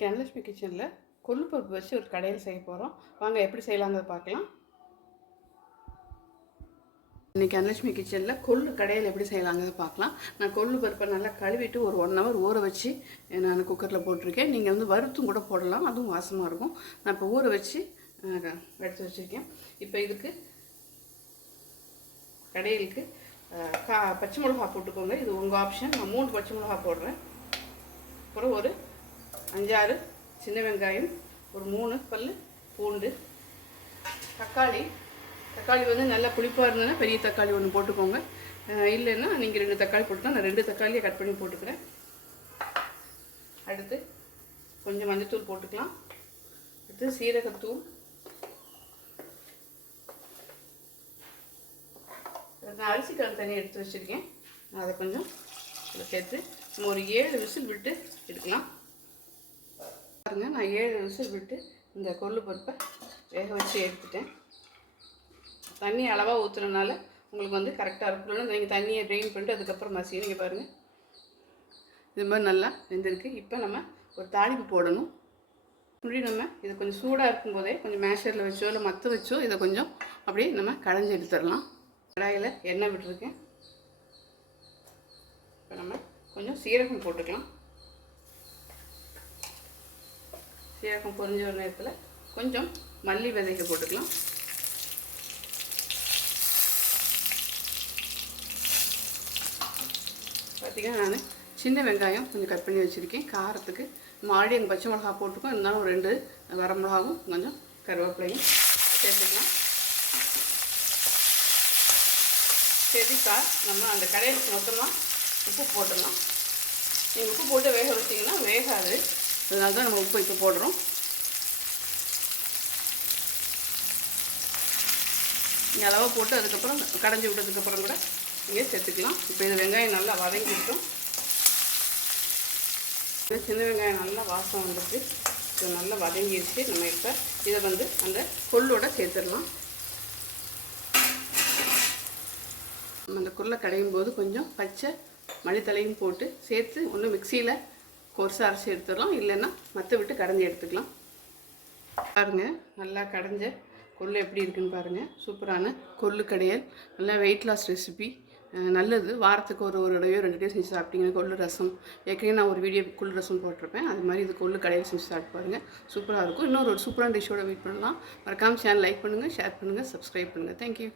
கனலட்சுமி கிச்சனில் கொள்ளு பருப்பு வச்சு ஒரு கடையில் செய்ய போகிறோம் வாங்க எப்படி செய்யலாங்கிறத பார்க்கலாம். இன்றைக்கி அனலட்சுமி கிச்சனில் கொள்ளு கடையில் எப்படி செய்யலாங்கிறத பார்க்கலாம். நான் கொள்ளு பருப்பை நல்லா கழுவிட்டு ஒரு ஒன் ஹவர் ஊற வச்சு நான் குக்கரில் போட்டிருக்கேன். நீங்கள் வந்து வறுத்தும் கூட போடலாம் அதுவும் வாசமாக இருக்கும். நான் இப்போ ஊற வச்சு எடுத்து வச்சுருக்கேன். இப்போ இதுக்கு கடையிலுக்கு கா பச்சை மிளகா போட்டுக்கோங்க. இது உங்கள் ஆப்ஷன் நான் மூணு பச்சை மிளகா போடுறேன். அப்புறம் ஒரு அஞ்சாறு சின்ன வெங்காயம் ஒரு மூணு பல் பூண்டு தக்காளி. தக்காளி வந்து நல்லா புளிப்பாக இருந்ததுன்னா பெரிய தக்காளி ஒன்று போட்டுக்கோங்க. இல்லைன்னா நீங்கள் ரெண்டு தக்காளி போட்டுக்கலாம் நான் ரெண்டு தக்காளியை கட் பண்ணி போட்டுக்கிறேன். அடுத்து கொஞ்சம் மஞ்சத்தூள் போட்டுக்கலாம். அடுத்து சீரகத்தூள். நான் அரிசி கல் தண்ணி எடுத்து வச்சுருக்கேன். அதை கொஞ்சம் சேர்த்து நம்ம ஒரு ஏழு விசில் விட்டு எடுக்கலாம். பாருங்கள் நான் ஏழு விசில் விட்டு இந்த கொள்ளு பருப்பை வேக வச்சு எடுத்துட்டேன். தண்ணி அளவாக ஊற்றுறதுனால உங்களுக்கு வந்து கரெக்டாக இருக்கணும் நீங்கள் தண்ணியை ட்ரெயின் பண்ணிட்டு அதுக்கப்புறம் மசி நீங்கள் பாருங்கள் இது மாதிரி நல்லா வெந்திருக்கு. இப்போ நம்ம ஒரு தாளிப்பு போடணும். முன்னாடி நம்ம இதை கொஞ்சம் சூடாக இருக்கும்போதே கொஞ்சம் மேஷரில் வச்சோ இல்லை மற்ற வச்சோ இதை கொஞ்சம் அப்படியே நம்ம கடைஞ்சி எடுத்துடலாம். கடாயில் எண்ணெய் விட்டுருக்கேன். இப்போ நம்ம கொஞ்சம் சீரகம் போட்டுக்கலாம். சீரகம் பொரிஞ்ச ஒரு நேரத்தில் கொஞ்சம் மல்லி விதைகள் போட்டுக்கலாம். பார்த்திங்கன்னா நான் சின்ன வெங்காயம் கொஞ்சம் கட் பண்ணி வச்சுருக்கேன். காரத்துக்கு மாடி எங்கள் பச்சை மிளகா போட்டிருக்கோம். இருந்தாலும் ஒரு ரெண்டு வரமிளகாவும் கொஞ்சம் கருவேப்பிலையும் சேர்த்துக்கலாம். சேர்த்துக்கா நம்ம அந்த கடையில் மொத்தமாக உப்பு போட்டுடலாம். நீங்கள் உப்பு போட்டு வேக வச்சிங்கன்னா வேகாது. அதனால தான் நம்ம உப்பு இப்போ போடுறோம். நீங்கள் அளவாக போட்டு அதுக்கப்புறம் கடைஞ்சி விட்டதுக்கப்புறம் கூட இங்கே சேர்த்துக்கலாம். இப்போ இது வெங்காயம் நல்லா வதங்கிட்டோம். சின்ன வெங்காயம் நல்லா வாசம் வந்துருக்கு இது நல்லா வதங்கிடுச்சு நம்ம இப்போ இதை வந்து அந்த கொள்ளோட சேர்த்துடலாம். நம்ம அந்த குருளை கடையும் போது கொஞ்சம் பச்சை மளித்தலையும் போட்டு சேர்த்து ஒன்று மிக்சியில் கொரசா அரைச்சி எடுத்துடலாம் இல்லைன்னா மற்ற விட்டு கடைஞ்சி எடுத்துக்கலாம். பாருங்கள் நல்லா கடைஞ்ச கொள்ளு எப்படி இருக்குன்னு பாருங்கள் சூப்பரான கொள்ளு கடையல் நல்லா வெயிட் லாஸ் ரெசிபி நல்லது. வாரத்துக்கு ஒரு ஒரு தடவையோ ரெண்டு டே செஞ்சு சாப்பிட்டீங்கன்னா கொள்ளு ரசம். ஏற்கனவே நான் ஒரு வீடியோ கொள்ளு ரசம் போட்டிருப்பேன். அது மாதிரி இது கொள்ளு கடையில் செஞ்சு சாப்பிட்டு பாருங்கள் சூப்பராக இருக்கும். இன்னொரு ஒரு சூப்பரான டிஷ்ஷோட வெயிட் பண்ணலாம். மறக்காமல் சேனல் லைக் பண்ணுங்கள் ஷேர் பண்ணுங்கள் சப்ஸ்கிரைப் பண்ணுங்கள் தேங்க்யூ